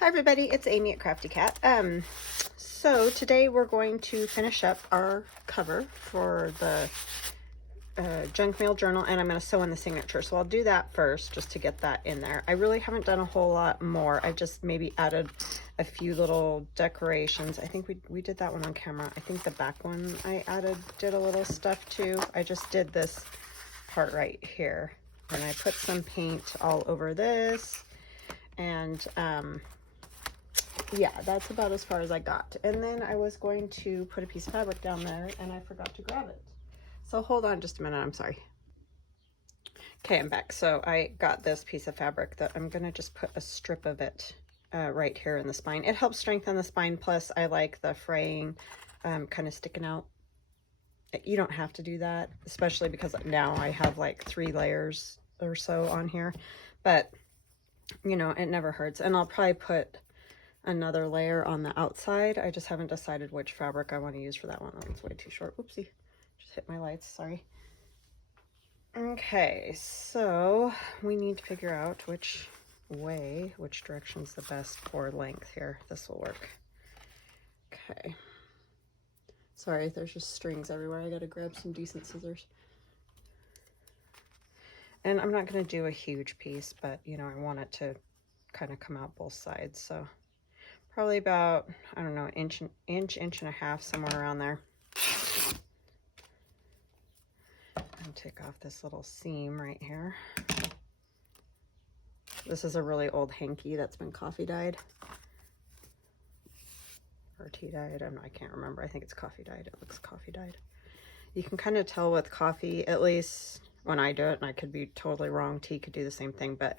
Hi everybody, it's Amy at Crafty Cat. So today we're going to finish up our cover for the junk mail journal, and I'm going to sew in the signature. So I'll do that first just to get that in there. I really haven't done a whole lot more. I just maybe added a few little decorations. I think we did that one on camera. I think the back one I did a little stuff too. I just did this part right here, and I put some paint all over this, and yeah, that's about as far as I got. And then I was going to put a piece of fabric down there and I forgot to grab it. So hold on just a minute, I'm sorry. Okay, I'm back. So I got this piece of fabric that I'm gonna just put a strip of it right here in the spine. It helps strengthen the spine, plus I like the fraying kind of sticking out. You don't have to do that, especially because now I have like 3 layers or so on here, but you know, it never hurts. And I'll probably put another layer on the outside. I just haven't decided which fabric I want to use for that one. Oh, it's way too short. Oopsie, just hit my lights, sorry. Okay, so we need to figure out which direction's the best for length here. This will work. Okay, sorry, there's just strings everywhere. I gotta grab some decent scissors. And I'm not gonna do a huge piece, but you know, I want it to kind of come out both sides, so probably about, I don't know, inch and a half, somewhere around there. And take off this little seam right here. This is a really old hanky that's been coffee dyed. Or tea dyed, I can't remember. I think it's coffee dyed. It looks coffee dyed. You can kind of tell with coffee, at least when I do it, and I could be totally wrong. Tea could do the same thing, but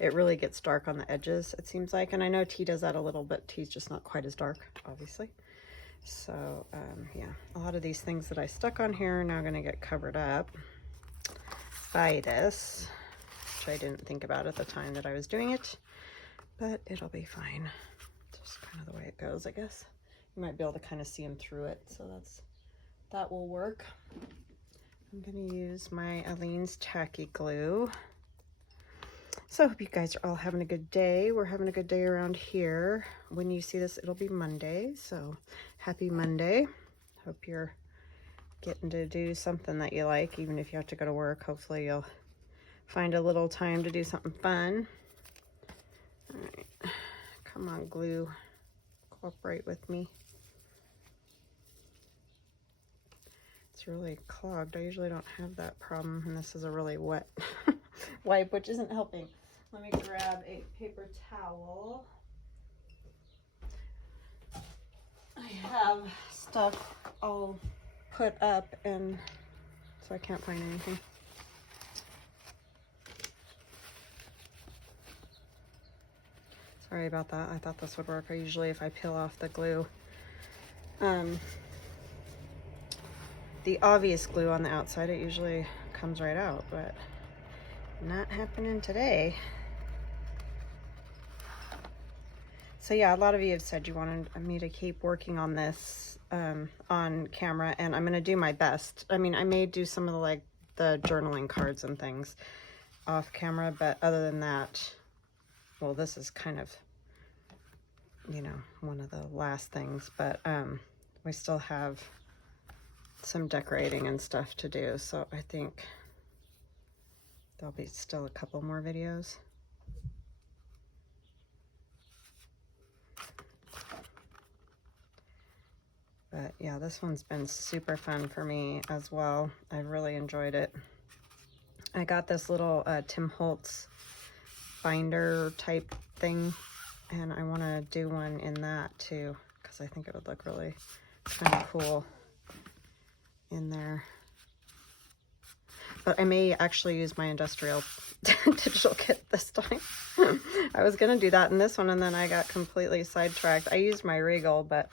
it really gets dark on the edges, it seems like. And I know tea does that a little bit. Tea's just not quite as dark, obviously. So yeah, a lot of these things that I stuck on here are now going to get covered up by this, which I didn't think about at the time that I was doing it, but it'll be fine. Just kind of the way it goes, I guess. You might be able to kind of see them through it, so that will work. I'm going to use my Aleene's Tacky Glue. So I hope you guys are all having a good day. We're having a good day around here. When you see this, it'll be Monday, so happy Monday. Hope you're getting to do something that you like, even if you have to go to work. Hopefully you'll find a little time to do something fun. All right, come on, glue, cooperate with me. It's really clogged. I usually don't have that problem, and this is a really wet wipe, which isn't helping. Let me grab a paper towel. I have stuff all put up, and so I can't find anything. Sorry about that. I thought this would work. I usually, if I peel off the glue, the obvious glue on the outside, it usually comes right out, but not happening today. So yeah, a lot of you have said you wanted me to keep working on this on camera, and I'm going to do my best. I mean, I may do some of the, like, the journaling cards and things off camera, but other than that, well, this is kind of, you know, one of the last things, but we still have some decorating and stuff to do, so I think there'll be still a couple more videos. But yeah, this one's been super fun for me as well. I really enjoyed it. I got this little Tim Holtz binder type thing, and I want to do one in that too, because I think it would look really kind of cool in there. But I may actually use my industrial digital kit this time. I was gonna do that in this one, and then I got completely sidetracked. I used my Regal, but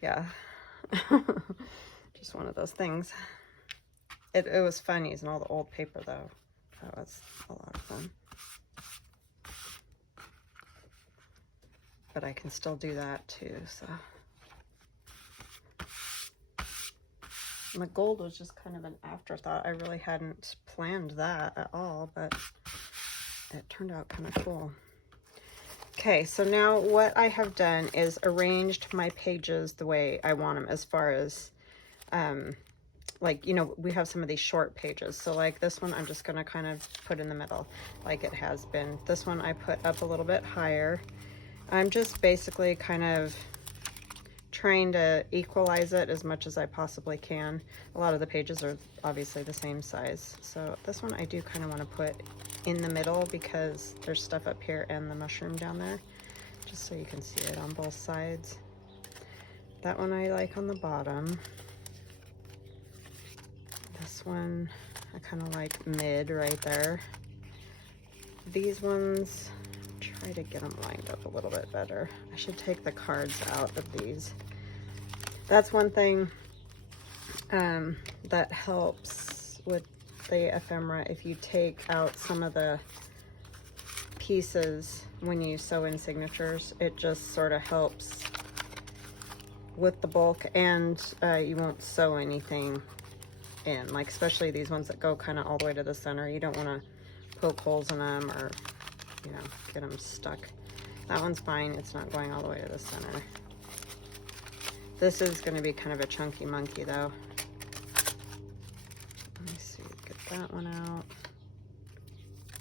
yeah, just one of those things. It was fun using all the old paper though. That was a lot of fun. But I can still do that too, so. And the gold was just kind of an afterthought. I really hadn't planned that at all, but it turned out kind of cool. Okay, so now what I have done is arranged my pages the way I want them, as far as like, you know, we have some of these short pages. So like this one, I'm just going to kind of put in the middle like it has been. This one I put up a little bit higher. I'm just basically kind of trying to equalize it as much as I possibly can. A lot of the pages are obviously the same size. So this one I do kind of want to put in the middle because there's stuff up here and the mushroom down there, just so you can see it on both sides. That one I like on the bottom. This one I kind of like mid right there. These ones, try to get them lined up a little bit better. I should take the cards out of these. That's one thing that helps with the ephemera. If you take out some of the pieces when you sew in signatures, it just sort of helps with the bulk, and you won't sew anything in, like especially these ones that go kind of all the way to the center. You don't want to poke holes in them or, you know, get them stuck. That one's fine, it's not going all the way to the center. This is going to be kind of a chunky monkey though. Let me see, get that one out.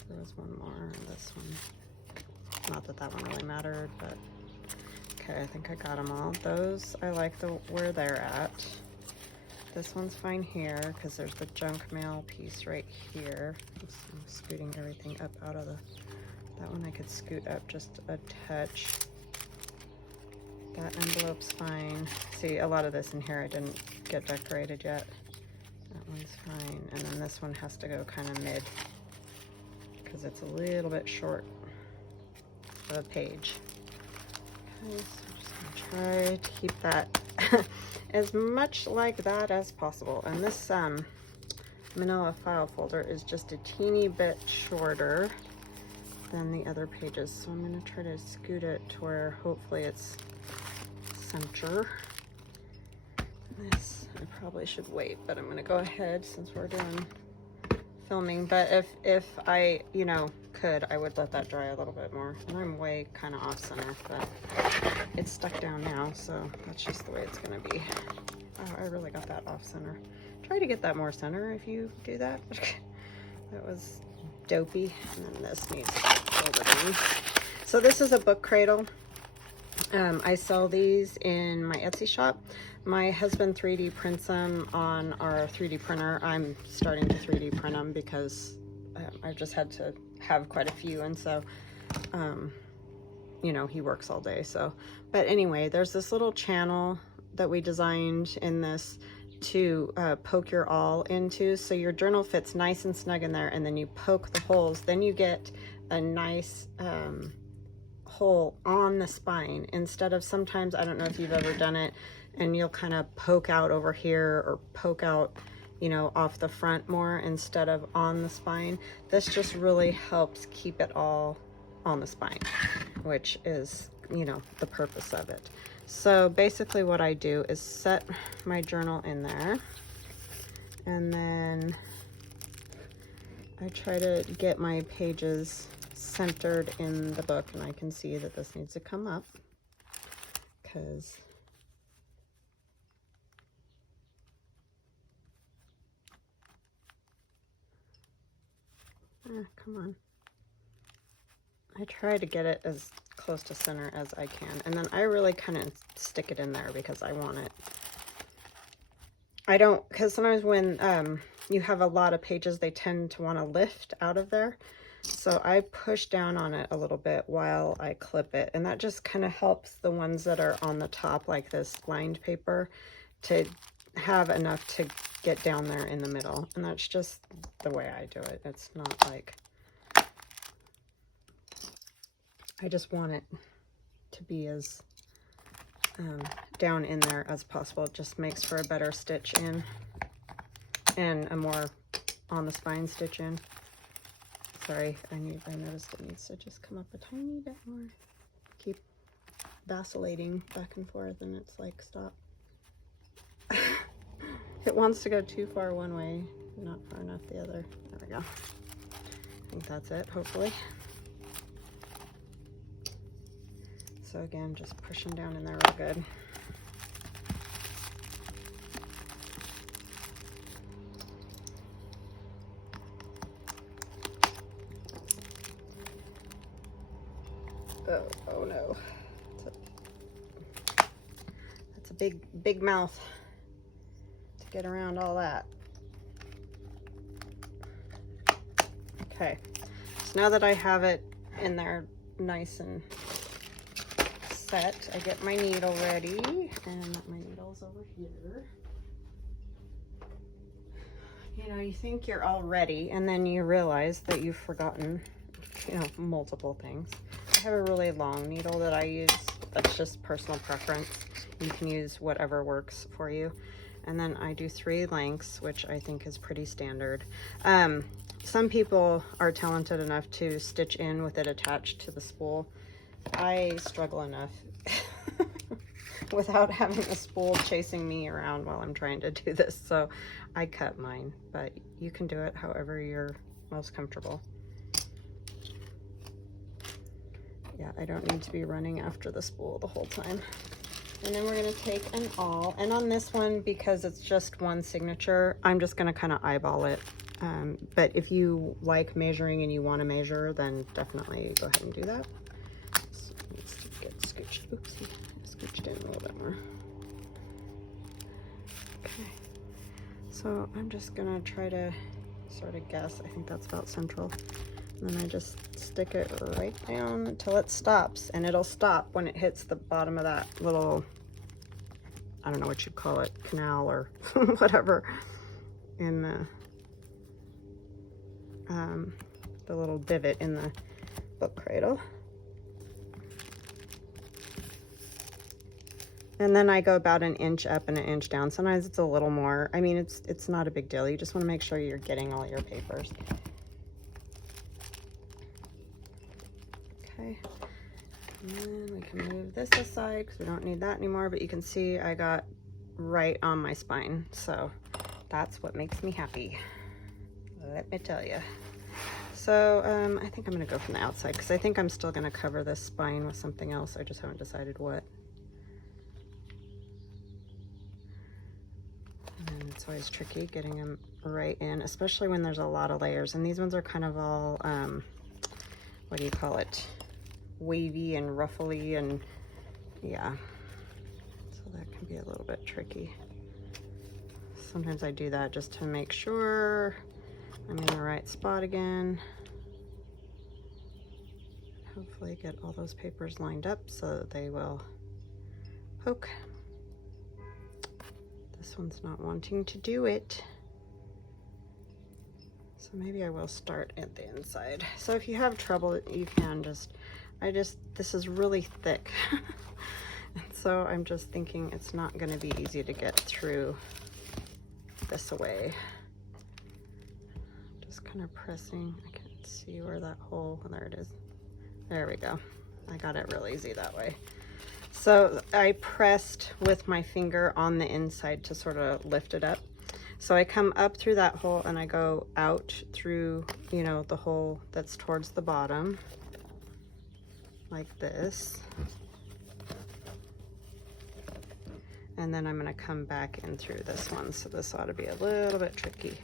There was one more, this one. Not that that one really mattered, but okay, I think I got them all. Those, I like where they're at. This one's fine here because there's the junk mail piece right here. I'm scooting everything up out of that one I could scoot up just a touch. That envelope's fine. See, a lot of this in here I didn't get decorated yet. That one's fine. And then this one has to go kind of mid because it's a little bit short of a page. Okay, so I'm just gonna try to keep that as much like that as possible. And this manila file folder is just a teeny bit shorter than the other pages. So I'm gonna try to scoot it to where hopefully it's center. This, I probably should wait, but I'm gonna go ahead since we're doing filming. But if I, you know, could, I would let that dry a little bit more. And I'm way kind of off center, but it's stuck down now, so that's just the way it's gonna be. Oh, I really got that off center. Try to get that more center if you do that. That was dopey. And then this needs to be folded in. So this is a book cradle. I sell these in my Etsy shop. My husband 3D prints them on our 3D printer. I'm starting to 3D print them because I've just had to have quite a few, and so you know, he works all day. So, but anyway, there's this little channel that we designed in this to poke your awl into, so your journal fits nice and snug in there, and then you poke the holes, then you get a nice hole on the spine instead of, sometimes, I don't know if you've ever done it, and you'll kind of poke out over here or poke out, you know, off the front more instead of on the spine. This just really helps keep it all on the spine, which is, you know, the purpose of it. So basically what I do is set my journal in there, and then I try to get my pages centered in the book, and I can see that this needs to come up because come on. I try to get it as close to center as I can, and then I really kind of stick it in there because I want it. I don't, because sometimes when you have a lot of pages, they tend to want to lift out of there. So I push down on it a little bit while I clip it, and that just kind of helps the ones that are on the top, like this lined paper, to have enough to get down there in the middle. And that's just the way I do it. It's not like, I just want it to be as down in there as possible. It just makes for a better stitch in and a more on the spine stitch in. Sorry, I noticed it needs to just come up a tiny bit more. Keep vacillating back and forth, and it's like, stop. It wants to go too far one way, not far enough the other. There we go. I think that's it, hopefully. So again, just pushing down in there real good. Oh no. That's a big mouth to get around all that. Okay, so now that I have it in there nice and set, I get my needle ready, and my needle's over here. You know, you think you're all ready, and then you realize that you've forgotten, you know, multiple things. I have a really long needle that I use. That's just personal preference. You can use whatever works for you. And then I do 3 lengths, which I think is pretty standard. Some people are talented enough to stitch in with it attached to the spool. I struggle enough without having a spool chasing me around while I'm trying to do this, so I cut mine, but you can do it however you're most comfortable. Yeah, I don't need to be running after the spool the whole time. And then we're going to take an awl, and on this one, because it's just one signature, I'm just going to kind of eyeball it. But if you like measuring and you want to measure, then definitely go ahead and do that. So it needs to get scooched, oopsie, scooched in a little bit more. Okay, so I'm just going to try to sort of guess. I think that's about central. And then I just stick it right down until it stops, and it'll stop when it hits the bottom of that little, I don't know what you'd call it, canal or whatever, in the little divot in the book cradle. And then I go about an inch up and an inch down. Sometimes it's a little more. I mean, it's not a big deal. You just want to make sure you're getting all your papers. Okay, and then we can move this aside because we don't need that anymore, but you can see I got right on my spine, so that's what makes me happy, let me tell you. So I think I'm going to go from the outside because I think I'm still going to cover this spine with something else. I just haven't decided what. And it's always tricky getting them right in, especially when there's a lot of layers, and these ones are kind of all what do you call it, wavy and ruffly, and yeah, so that can be a little bit tricky. Sometimes I do that just to make sure I'm in the right spot again. Hopefully get all those papers lined up so that they will poke. This one's not wanting to do it. So maybe I will start at the inside. So if you have trouble, you can just, this is really thick. And so I'm just thinking it's not going to be easy to get through this away. Just kind of pressing. I can't see where that hole, there it is. There we go. I got it real easy that way. So I pressed with my finger on the inside to sort of lift it up. So I come up through that hole and I go out through, you know, the hole that's towards the bottom, like this. And then I'm going to come back in through this one. So this ought to be a little bit tricky.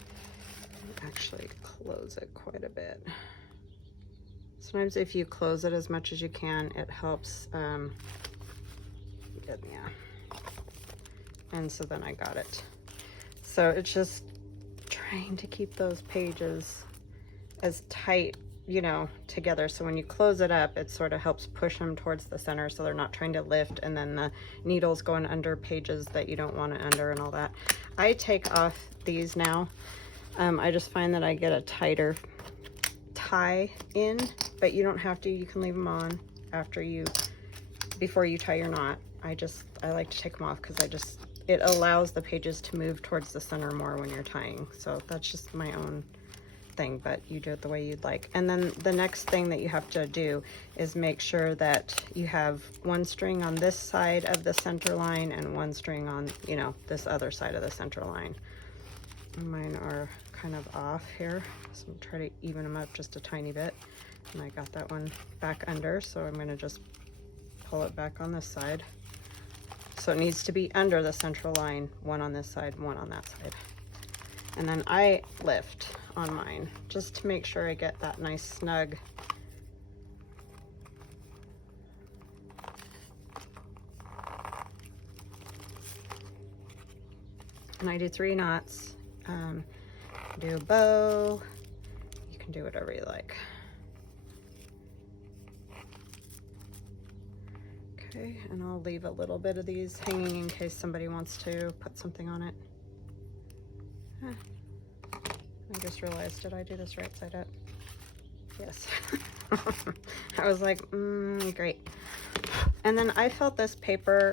Actually close it quite a bit. Sometimes if you close it as much as you can, it helps. Yeah. And so then I got it. So it's just trying to keep those pages as tight, you know, together. So when you close it up, it sort of helps push them towards the center so they're not trying to lift, and then the needle's going under pages that you don't want it under and all that. I take off these now. I just find that I get a tighter tie in, but you don't have to. You can leave them on before you tie your knot. I like to take them off because it allows the pages to move towards the center more when you're tying. So that's just my own thing, but you do it the way you'd like. And then the next thing that you have to do is make sure that you have one string on this side of the center line and one string on, you know, this other side of the center line. And mine are kind of off here, so I'm trying to even them up just a tiny bit. And I got that one back under, so I'm going to just pull it back on this side. So it needs to be under the central line, one on this side, one on that side. And then I lift on mine just to make sure I get that nice snug. And I do 3 knots. Do a bow. You can do whatever you like. Okay, and I'll leave a little bit of these hanging in case somebody wants to put something on it. I just realized, did I do this right side up? Yes. I was like, great. And then I felt this paper,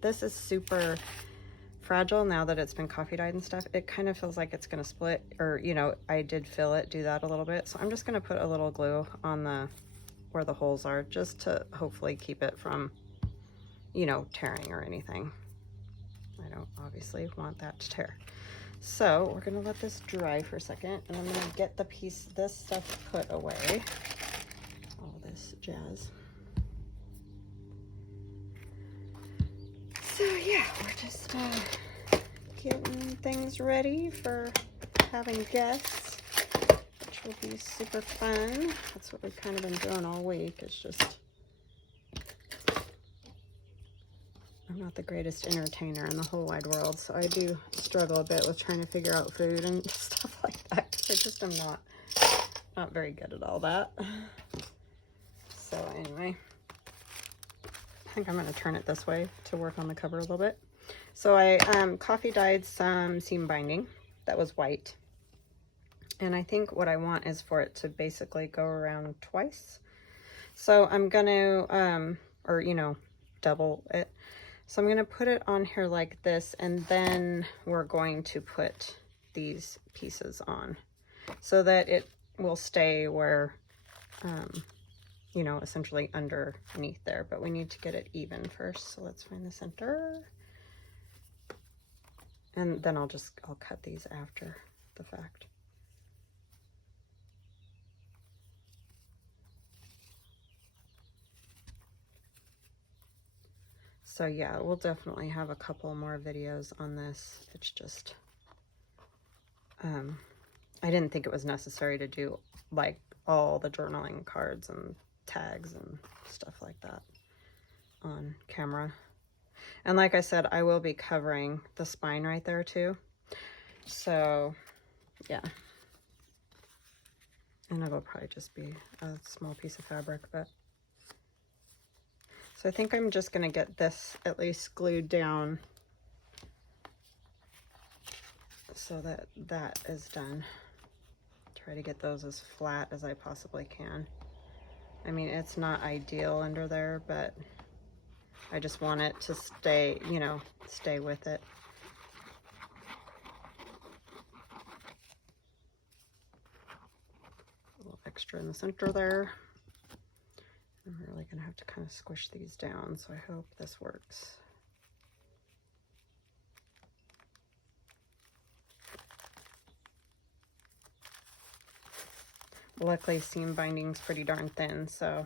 this is super fragile now that it's been coffee dyed and stuff. It kind of feels like it's going to split, or, you know, I did feel it do that a little bit. So I'm just going to put a little glue on the, where the holes are, just to hopefully keep it from, you know, tearing or anything. I don't obviously want that to tear. So we're gonna let this dry for a second, and I'm gonna get the piece, this stuff put away. All this jazz. So yeah, we're just getting things ready for having guests, which will be super fun. That's what we've kind of been doing all week. It's just, I'm not the greatest entertainer in the whole wide world, so I do struggle a bit with trying to figure out food and stuff like that, because I just am not very good at all that. So anyway, I think I'm going to turn it this way to work on the cover a little bit. So I coffee dyed some seam binding that was white, and I think what I want is for it to basically go around twice. So I'm going to, or you know, double it. So I'm going to put it on here like this, and then we're going to put these pieces on so that it will stay where, you know, essentially underneath there. But we need to get it even first. So let's find the center. And then I'll cut these after the fact. So yeah, we'll definitely have a couple more videos on this. It's just, I didn't think it was necessary to do like all the journaling cards and tags and stuff like that on camera. And like I said, I will be covering the spine right there too. So yeah. And it'll probably just be a small piece of fabric, but. So I think I'm just going to get this at least glued down so that that is done. Try to get those as flat as I possibly can. I mean, it's not ideal under there, but I just want it to stay, you know, stay with it. A little extra in the center there. I'm really going to have to kind of squish these down, so I hope this works. Luckily, seam binding's pretty darn thin, so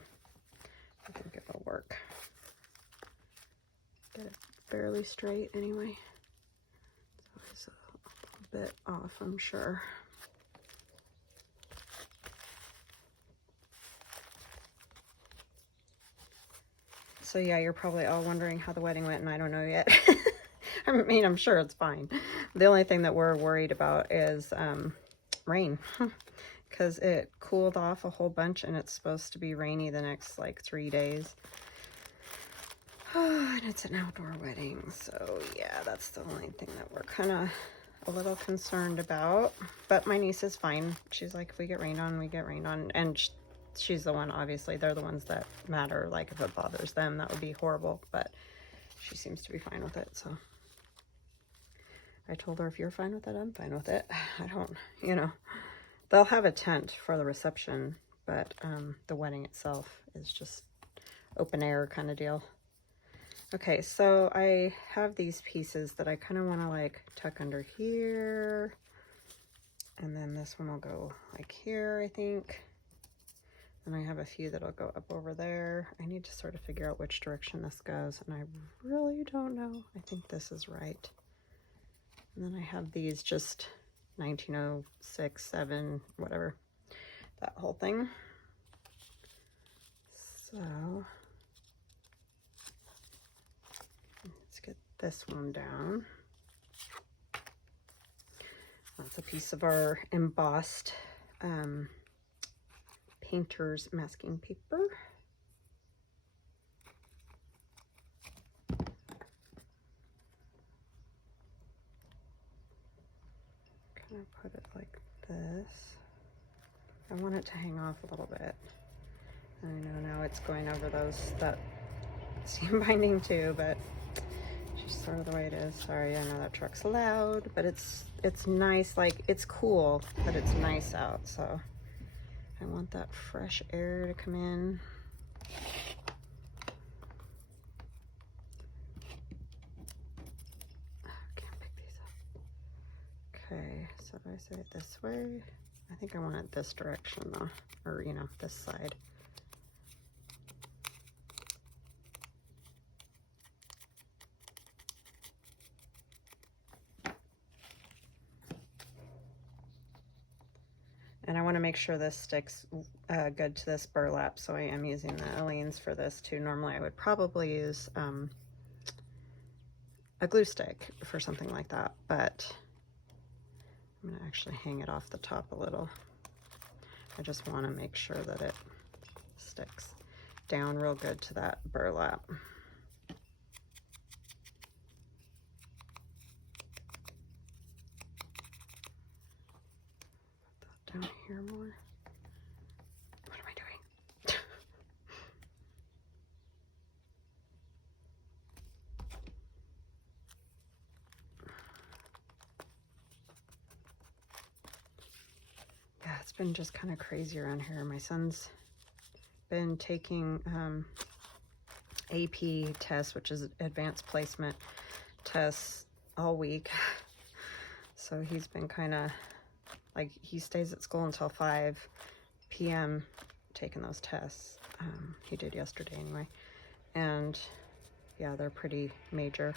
I think it'll work. Get it fairly straight anyway. It's a little bit off, I'm sure. So yeah, you're probably all wondering how the wedding went, and I don't know yet. I mean, I'm sure it's fine. The only thing that we're worried about is rain, because it cooled off a whole bunch, and it's supposed to be rainy the next like 3 days. And it's an outdoor wedding, so yeah, that's the only thing that we're kind of a little concerned about. But my niece is fine. She's like, if we get rained on, we get rained on. And she's the one, obviously, they're the ones that matter. Like, if it bothers them, that would be horrible. But she seems to be fine with it, so. I told her, if you're fine with it, I'm fine with it. I don't, you know. They'll have a tent for the reception, but the wedding itself is just open air kind of deal. Okay, so I have these pieces that I kind of want to like tuck under here. And then this one will go like here, I think. And I have a few that'll go up over there. I need to sort of figure out which direction this goes, and I really don't know. I think this is right. And then I have these just 1906, 7, whatever, that whole thing. So let's get this one down. That's a piece of our embossed painter's masking paper. Kind of put it like this. I want it to hang off a little bit. I know now it's going over that seam binding too, but it's just sort of the way it is. Sorry, I know that truck's loud, but it's nice. Like, it's cool, but it's nice out, so I want that fresh air to come in. Can't pick these up. Okay, so do I say it this way? I think I want it this direction though, or you know, this side. And I want to make sure this sticks good to this burlap, so I am using the Aleene's for this too. Normally I would probably use a glue stick for something like that, but I'm going to actually hang it off the top a little. I just want to make sure that it sticks down real good to that burlap. Down here more. What am I doing? Yeah, it's been just kind of crazy around here. My son's been taking AP tests, which is advanced placement tests, all week. So he's been kind of like, he stays at school until 5 p.m. taking those tests. He did yesterday anyway. And yeah, they're pretty major.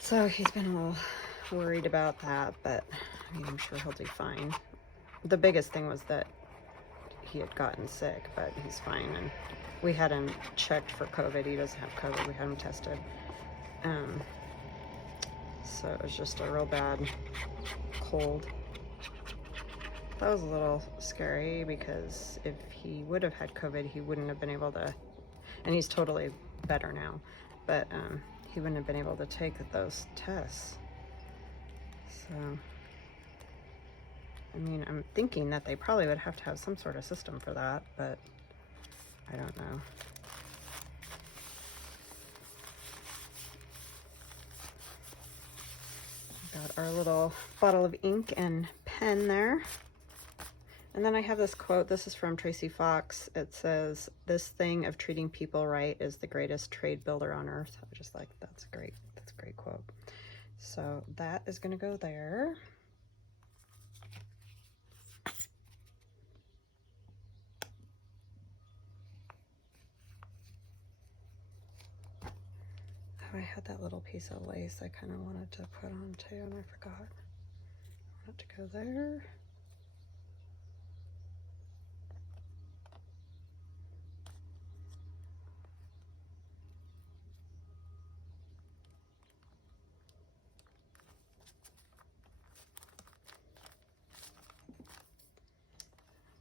So he's been a little worried about that, but I mean, I'm sure he'll do fine. The biggest thing was that he had gotten sick, but he's fine. And we had him checked for COVID. He doesn't have COVID. We had him tested. So it was just a real bad cold. That was a little scary because if he would have had COVID, he wouldn't have been able to, and he's totally better now, but he wouldn't have been able to take those tests. So, I mean, I'm thinking that they probably would have to have some sort of system for that, but I don't know. Got our little bottle of ink and pen there. And then I have this quote. This is from Tracy Fox. It says, "This thing of treating people right is the greatest trade builder on earth." I just like, that's a great quote. So that is going to go there. Oh, I had that little piece of lace I kind of wanted to put on too, and I forgot. I want it to go there.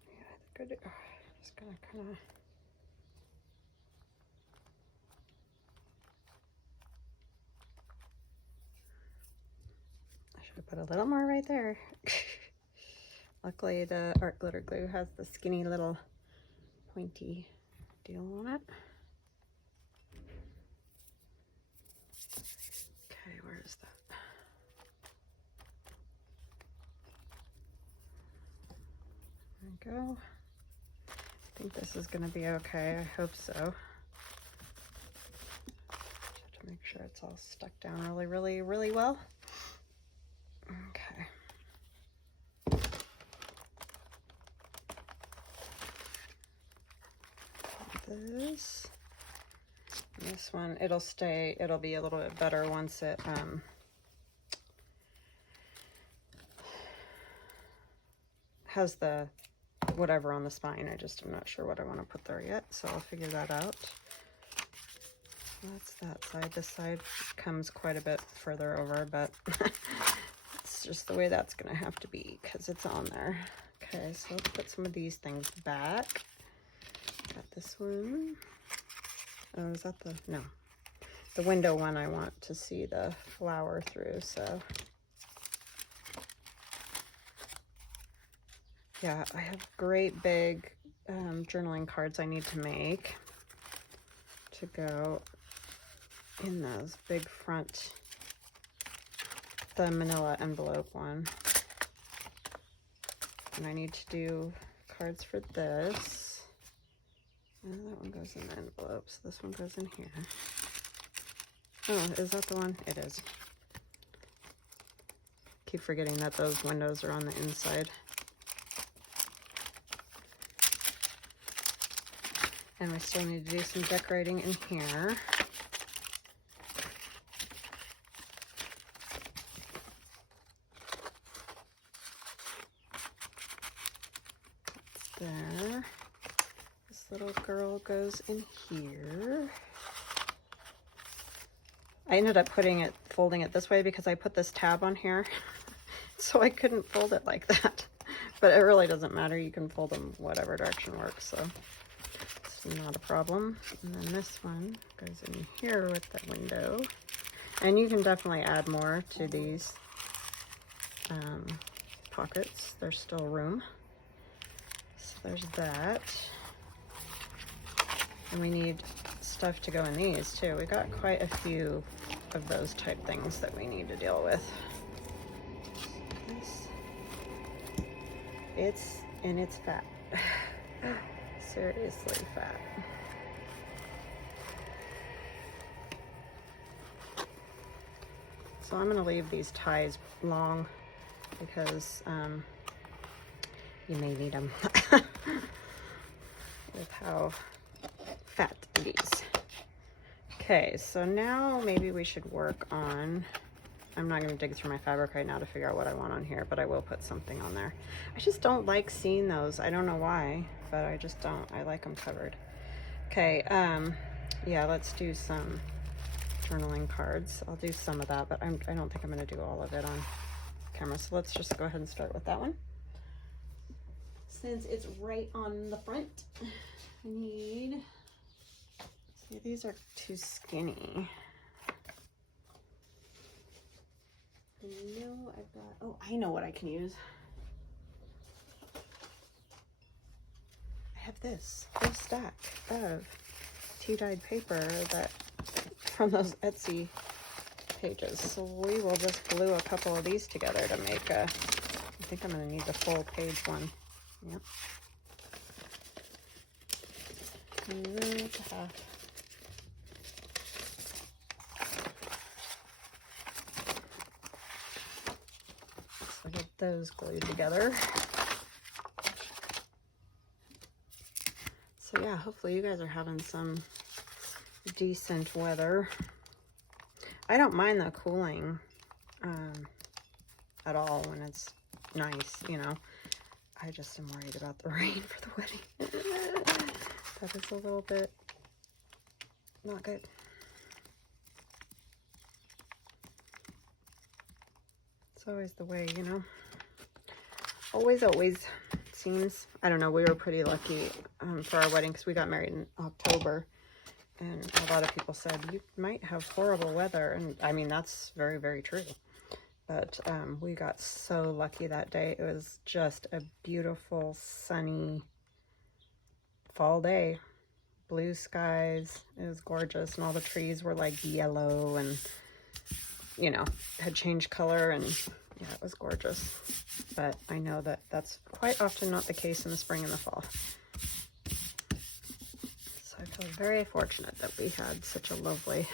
Yeah, I think just gonna kind of. I should have put a little more right there. Luckily, the art glitter glue has the skinny little pointy deal on it. Okay, where is that? There we go. I think this is going to be okay. I hope so. Just have to make sure it's all stuck down really, really, really well. Okay. this. And this one, it'll be a little bit better once it has the whatever on the spine. I'm not sure what I want to put there yet, so I'll figure that out. That's that side. This side comes quite a bit further over, but it's just the way that's going to have to be because it's on there. Okay, so let's put some of these things back. Got this one. Oh, is that no. The window one I want to see the flower through, so. Yeah, I have great big journaling cards I need to make to go in those big front, the manila envelope one. And I need to do cards for this. And that one goes in the envelope, so this one goes in here. Oh, is that the one? It is. Keep forgetting that those windows are on the inside. And we still need to do some decorating in here. That's there. This little girl goes in here. I ended up folding it this way because I put this tab on here. So I couldn't fold it like that. But it really doesn't matter. You can fold them whatever direction works, so it's not a problem. And then this one goes in here with the window. And you can definitely add more to these pockets. There's still room. So there's that. And we need stuff to go in these too. We got quite a few of those type things that we need to deal with. It's fat. Seriously fat. So I'm gonna leave these ties long because you may need them with how fat it is. Okay, so now maybe we should work on, I'm not going to dig through my fabric right now to figure out what I want on here, but I will put something on there. I just don't like seeing those. I don't know why, but I just don't. I like them covered. Okay, yeah, let's do some journaling cards. I'll do some of that, but I don't think I'm going to do all of it on camera. So let's just go ahead and start with that one. Since it's right on the front, I need, see, these are too skinny. No, I've got, oh, I know what I can use. I have this whole stack of tea-dyed paper that from those Etsy pages. So we will just glue a couple of these together to make a, I think I'm going to need the full page one. Yep. And then it's a half. So get those glued together. So yeah, hopefully you guys are having some decent weather. I don't mind the cooling at all when it's nice, you know. I just am worried about the rain for the wedding. That is a little bit not good. It's always the way, you know. Always seems. I don't know, we were pretty lucky for our wedding because we got married in October. And a lot of people said, you might have horrible weather. And I mean, that's very, very true. But we got so lucky that day. It was just a beautiful, sunny fall day. Blue skies. It was gorgeous. And all the trees were like yellow and, you know, had changed color. And yeah, it was gorgeous. But I know that that's quite often not the case in the spring and the fall. So I feel very fortunate that we had such a lovely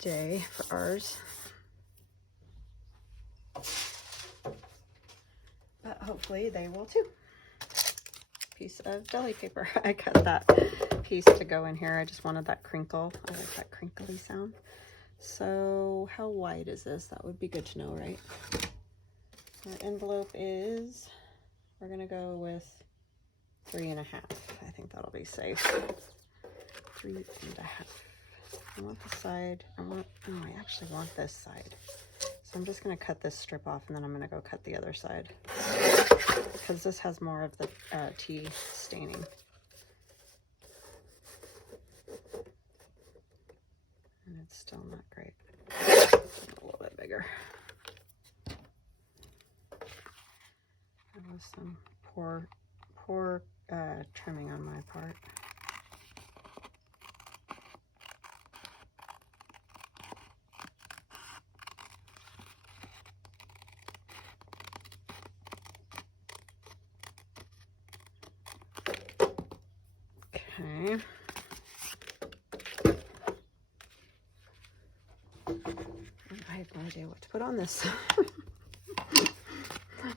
day for ours. But hopefully they will too. piece of deli paper. I cut that piece to go in here. I just wanted that crinkle. I like that crinkly sound. So how wide is this? That would be good to know, right? Our envelope is, we're gonna go with 3.5. I think that'll be safe. 3.5. I want the side, I actually want this side. So I'm just gonna cut this strip off and then I'm gonna go cut the other side. Because this has more of the tea staining. And it's still not great. A little bit bigger. That was some poor trimming on my part. Okay. I have no idea what to put on this.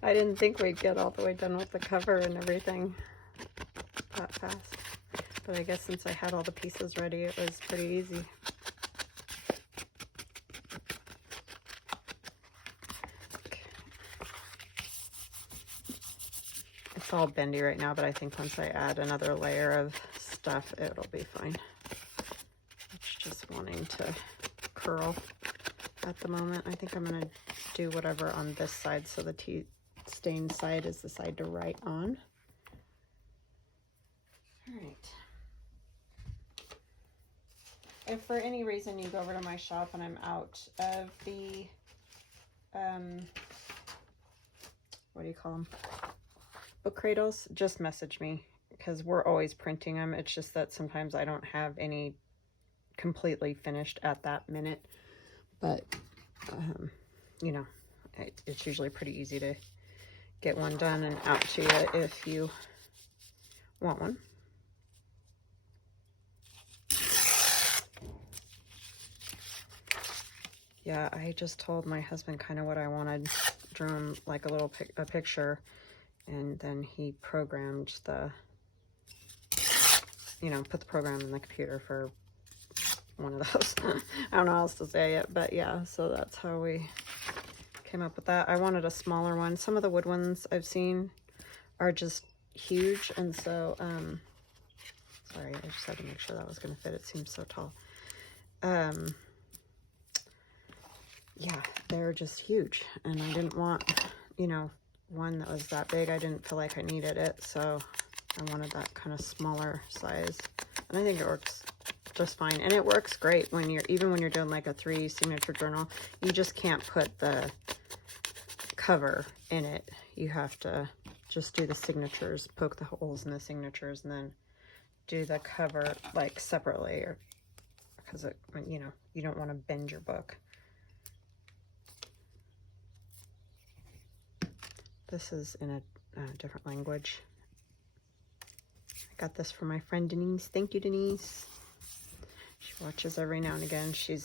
I didn't think we'd get all the way done with the cover and everything that fast. But I guess since I had all the pieces ready, it was pretty easy. Okay. It's all bendy right now, but I think once I add another layer of stuff, it'll be fine. It's just wanting to curl at the moment. I think I'm going to do whatever on this side, so the tea stained side is the side to write on. All right. If for any reason you go over to my shop and I'm out of the, what do you call them? Book cradles, just message me, because we're always printing them. It's just that sometimes I don't have any completely finished at that minute. But, you know, it's usually pretty easy to get one done and out to you if you want one. Yeah, I just told my husband kind of what I wanted, drew him like a little a picture, and then he programmed the, you know, put the program in the computer for one of those. I don't know how else to say it, but yeah, so that's how we came up with that. I wanted a smaller one. Some of the wood ones I've seen are just huge, and so sorry, I just had to make sure that was going to fit. It seems so tall. Yeah, they're just huge, and I didn't want, you know, one that was that big. I didn't feel like I needed it, so I wanted that kind of smaller size, and I think it works just fine. And it works great when you're, even when you're doing like a 3 signature journal, you just can't put the cover in it. You have to just do the signatures, poke the holes in the signatures, and then do the cover like separately, or because it, you know, you don't want to bend your book. This is in a different language. I got this from my friend Denise. Thank you, Denise. She watches every now and again. She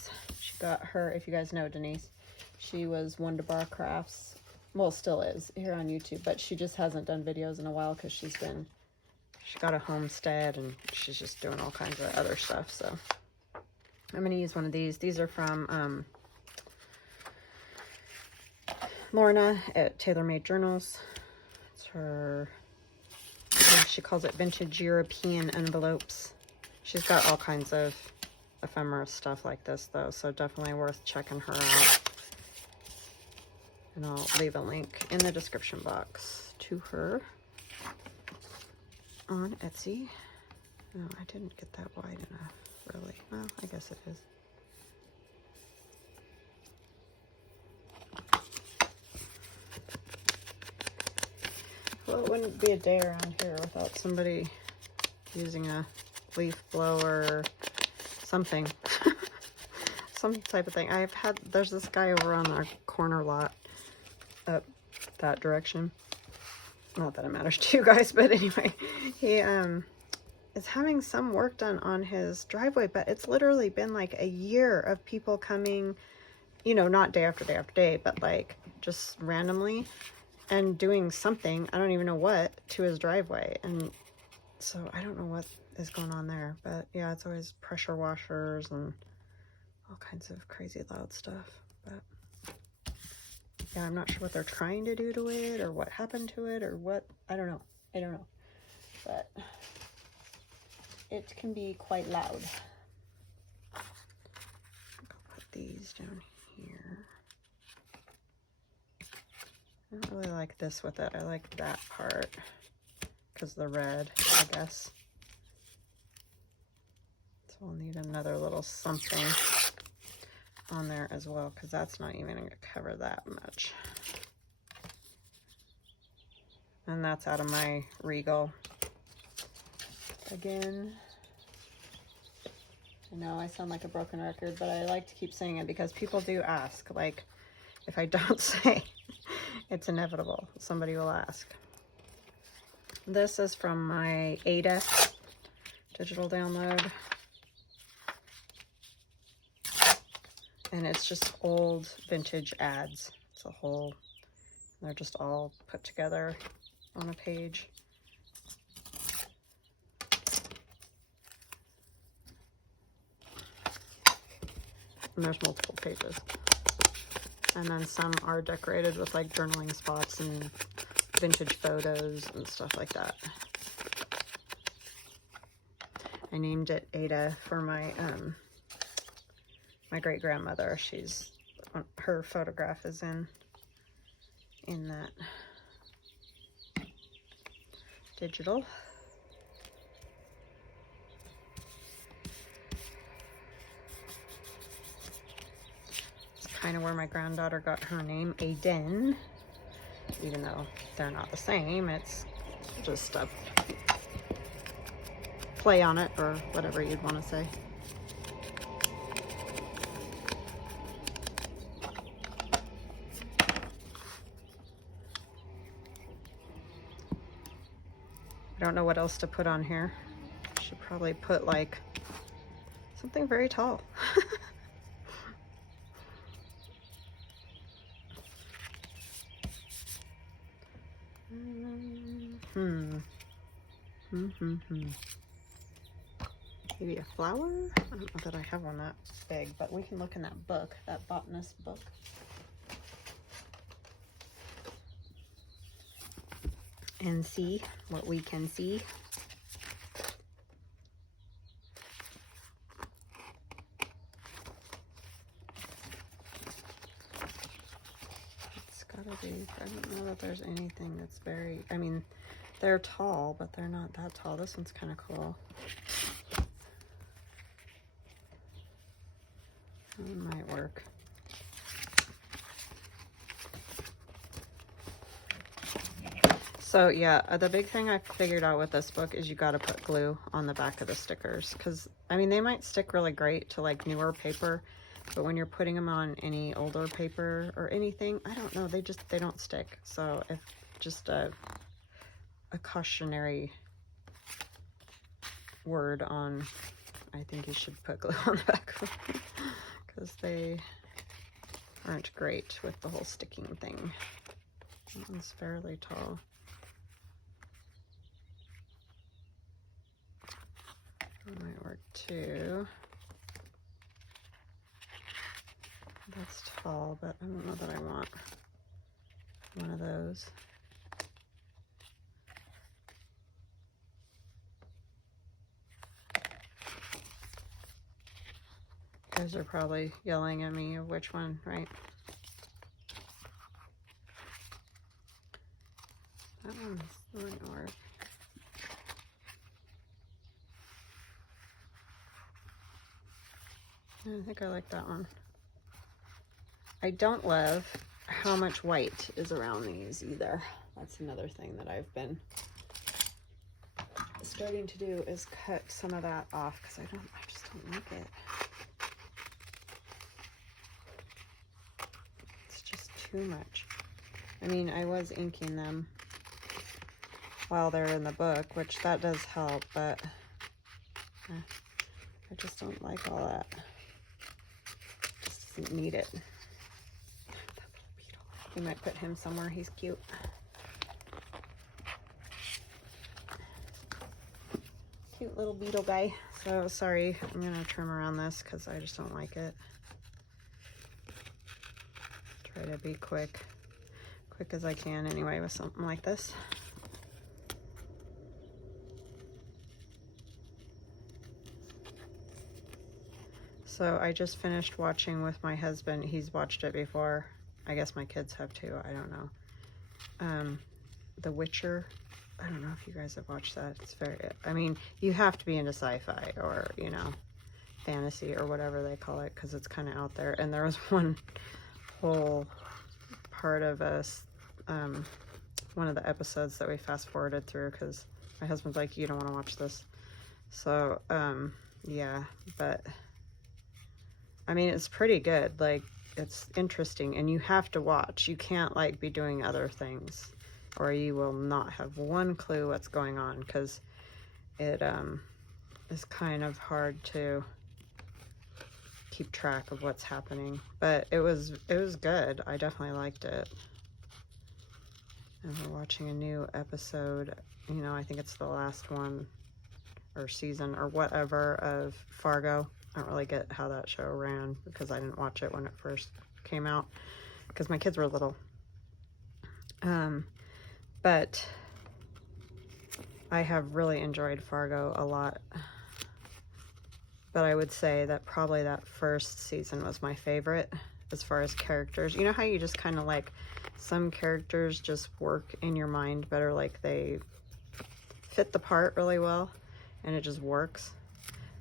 got her, if you guys know Denise, she was Wonderbar Crafts. Well, still is here on YouTube, but she just hasn't done videos in a while because she got a homestead and she's just doing all kinds of other stuff. So I'm going to use one of these. These are from Lorna at Tailor Made Journals. It's her, she calls it vintage European envelopes. She's got all kinds of ephemera stuff like this though, so definitely worth checking her out. And I'll leave a link in the description box to her on Etsy. No, I didn't get that wide enough, really. Well, I guess it is. Well, it wouldn't be a day around here without somebody using a leaf blower or something. Some type of thing. There's this guy over on our corner lot up that direction. Not that it matters to you guys, but anyway, he is having some work done on his driveway, but it's literally been like a year of people coming, you know, not day after day after day, but like just randomly and doing something, I don't even know what, to his driveway. And So I don't know what is going on there, but yeah, it's always pressure washers and all kinds of crazy loud stuff. But yeah, I'm not sure what they're trying to do to it or what happened to it or what. I don't know. I don't know. But it can be quite loud. I'll put these down here. I don't really like this with it. I like that part because the red, I guess. So we'll need another little something on there as well, because that's not even going to cover that much. And that's out of my Regal. Again, I know I sound like a broken record, but I like to keep saying it because people do ask. Like, if I don't say, it's inevitable. Somebody will ask. This is from my Ada digital download. And it's just old vintage ads. It's a whole, they're just all put together on a page. And there's multiple pages. And then some are decorated with like journaling spots and vintage photos and stuff like that. I named it Ada for my my great grandmother. She's, her photograph is in that digital. It's kind of where my granddaughter got her name, Aiden, even though they're not the same. It's just a play on it, or whatever you'd want to say. I don't know what else to put on here. Should probably put like something very tall. Maybe a flower? I don't know that I have one that big, but we can look in that book, that botanist book. And see what we can see. It's gotta be, I don't know that there's anything that's very, I mean, they're tall, but they're not that tall. This one's kind of cool. It might work. So yeah, the big thing I figured out with this book is you got to put glue on the back of the stickers, because I mean they might stick really great to like newer paper, but when you're putting them on any older paper or anything, I don't know, they don't stick. So if just a cautionary word on, I think you should put glue on the back because they aren't great with the whole sticking thing. That one's fairly tall. That might work too. That's tall, but I don't know that I want one of those. You guys are probably yelling at me of which one, right? That one's not gonna work. I think I like that one. I don't love how much white is around these either. That's another thing that I've been starting to do, is cut some of that off because I just don't like it. It's just too much. I mean, I was inking them while they're in the book, which that does help, but I just don't like all that. Just didn't need it. That little beetle. We might put him somewhere. He's cute. cute little beetle guy. So sorry, I'm gonna trim around this because I just don't like it. Try to be quick as I can anyway with something like this. So I just finished watching with my husband. He's watched it before. I guess my kids have too, I don't know. The Witcher. I don't know if you guys have watched that. It's very, I mean, you have to be into sci-fi or, you know, fantasy or whatever they call it, because it's kind of out there. And there was one whole part of us, one of the episodes that we fast forwarded through because my husband's like, you don't want to watch this. So, yeah, but I mean, it's pretty good. Like, it's interesting, and you have to watch. You can't like be doing other things, or you will not have one clue what's going on, because it is kind of hard to keep track of what's happening. But it was good. I definitely liked it. And we're watching a new episode. You know, I think it's the last one or season or whatever of Fargo. I don't really get how that show ran because I didn't watch it when it first came out because my kids were little. But I have really enjoyed Fargo a lot. But I would say that probably that first season was my favorite as far as characters. You know how you just kind of like, some characters just work in your mind better, like they fit the part really well and it just works.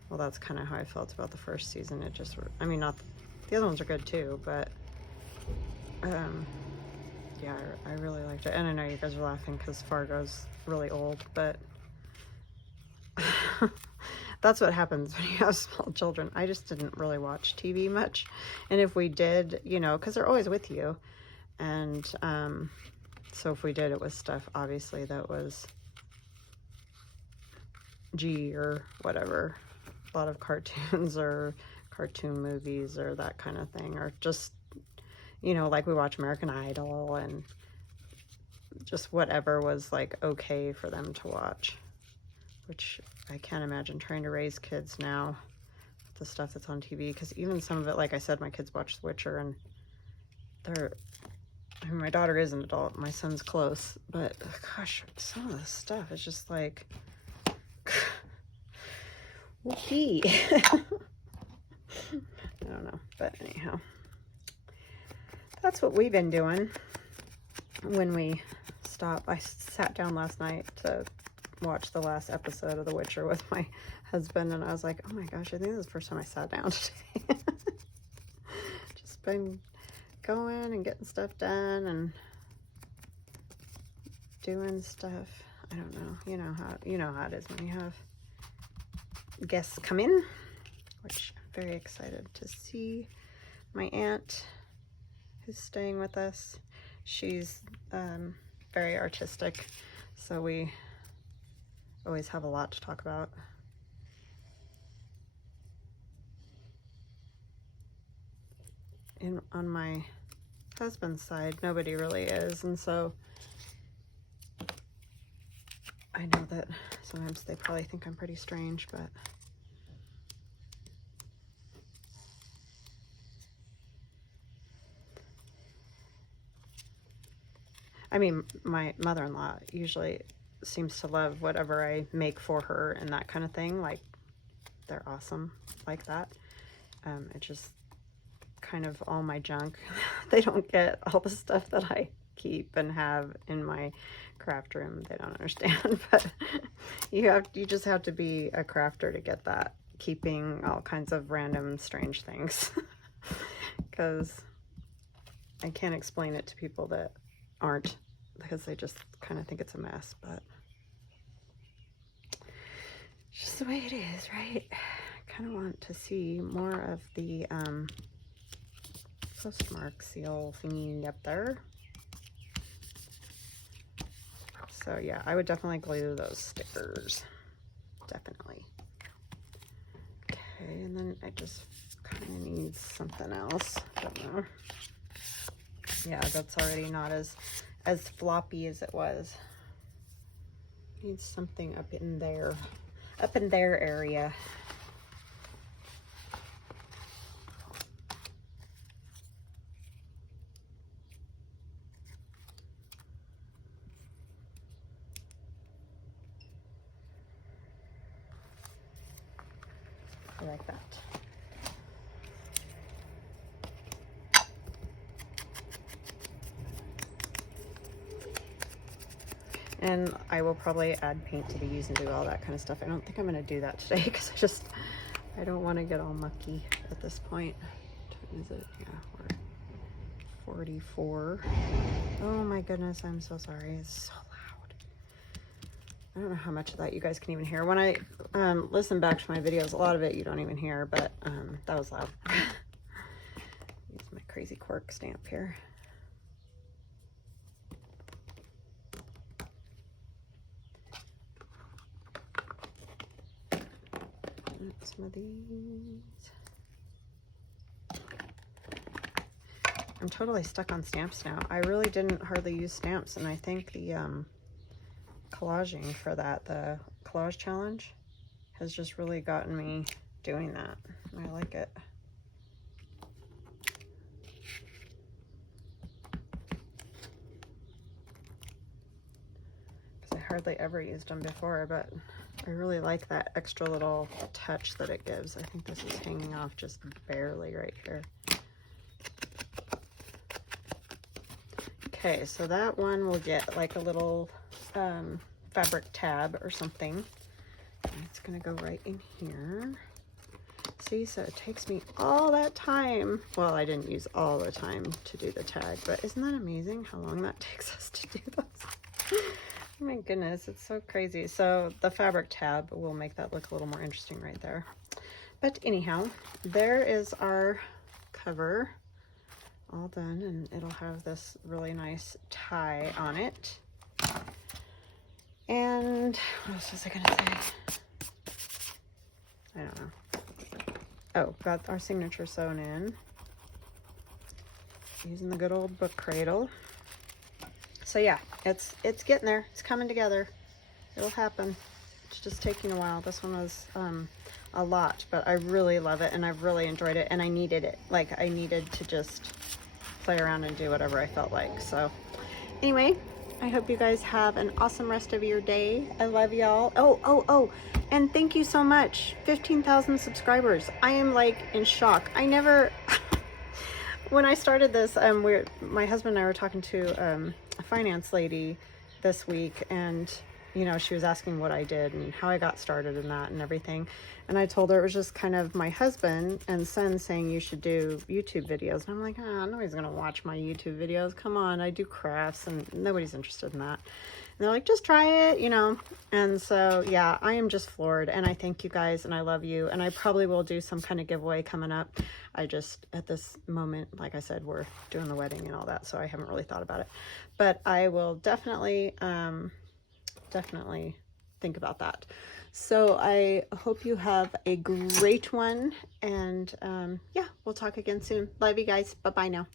Well, that's kind of how I felt about the first season. It just, I mean, not, the other ones are good too, but yeah, I really liked it. And I know you guys are laughing because Fargo's really old, but that's what happens when you have small children. I just didn't really watch TV much. And if we did, you know, because they're always with you. And so if we did, it was stuff, obviously, that was G or whatever. A lot of cartoons or cartoon movies or that kind of thing. Or just, you know, like we watch American Idol and just whatever was like okay for them to watch. Which I can't imagine trying to raise kids now with the stuff that's on TV. Because even some of it, like I said, my kids watch The Witcher and they're, I mean, my daughter is an adult, my son's close, but gosh, some of the stuff is just like, whoopee. I don't know, but anyhow, that's what we've been doing when we stop. I sat down last night to watch the last episode of The Witcher with my husband, and I was like, oh my gosh, I think this is the first time I sat down today. Just been going and getting stuff done and doing stuff. I don't know. You know how it is when you have guests come in, which I'm very excited to see. My aunt who's staying with us, she's very artistic, so we always have a lot to talk about. On my husband's side, nobody really is, and so I know that sometimes they probably think I'm pretty strange, but I mean, my mother-in-law usually seems to love whatever I make for her and that kind of thing. Like, they're awesome like that. It just kind of all my junk. They don't get all the stuff that I keep and have in my craft room. They don't understand, but you just have to be a crafter to get that, keeping all kinds of random strange things. Because I can't explain it to people that aren't, because they just kind of think it's a mess, but it's just the way it is, right? I kind of want to see more of the postmark seal thingy up there. So yeah, I would definitely glue those stickers. Definitely. Okay, and then I just kind of need something else. Don't know. Yeah, that's already not as floppy as it was. Need something up in there. up in their area. I like that. And I will probably add paint to these and do all that kind of stuff. I don't think I'm going to do that today because I don't want to get all mucky at this point. What is it? Yeah, we're 44. Oh my goodness, I'm so sorry. It's so loud. I don't know how much of that you guys can even hear. When I listen back to my videos, a lot of it you don't even hear, but that was loud. Use my crazy cork stamp here. Some of these. I'm totally stuck on stamps now. I really didn't hardly use stamps, and I think the collaging for that, the collage challenge, has just really gotten me doing that. I like it. Because I hardly ever used them before, but I really like that extra little touch that it gives. I think this is hanging off just barely right here. Okay, so that one will get like a little fabric tab or something. And it's gonna go right in here. See, so it takes me all that time. Well, I didn't use all the time to do the tag, but isn't that amazing how long that takes us to do those? Oh my goodness, it's so crazy. So the fabric tab will make that look a little more interesting right there. But anyhow, there is our cover all done, and it'll have this really nice tie on it. And what else was I gonna say? I don't know. Oh, got our signature sewn in using the good old book cradle. So yeah, it's getting there. It's coming together. It'll happen. It's just taking a while. This one was a lot, but I really love it, and I've really enjoyed it, and I needed it. Like, I needed to just play around and do whatever I felt like. So anyway, I hope you guys have an awesome rest of your day. I love y'all. Oh, and thank you so much. 15,000 subscribers. I am like in shock. I never when I started this, my husband and I were talking to a finance lady this week, and you know, she was asking what I did and how I got started in that and everything. And I told her it was just kind of my husband and son saying you should do YouTube videos. And I'm like, nobody's going to watch my YouTube videos. Come on, I do crafts and nobody's interested in that. And they're like, just try it, you know. And so, yeah, I am just floored. And I thank you guys and I love you. And I probably will do some kind of giveaway coming up. I just, at this moment, like I said, we're doing the wedding and all that. So I haven't really thought about it. But I will definitely think about that. So I hope you have a great one, and yeah, we'll talk again soon. Love you guys. Bye bye now.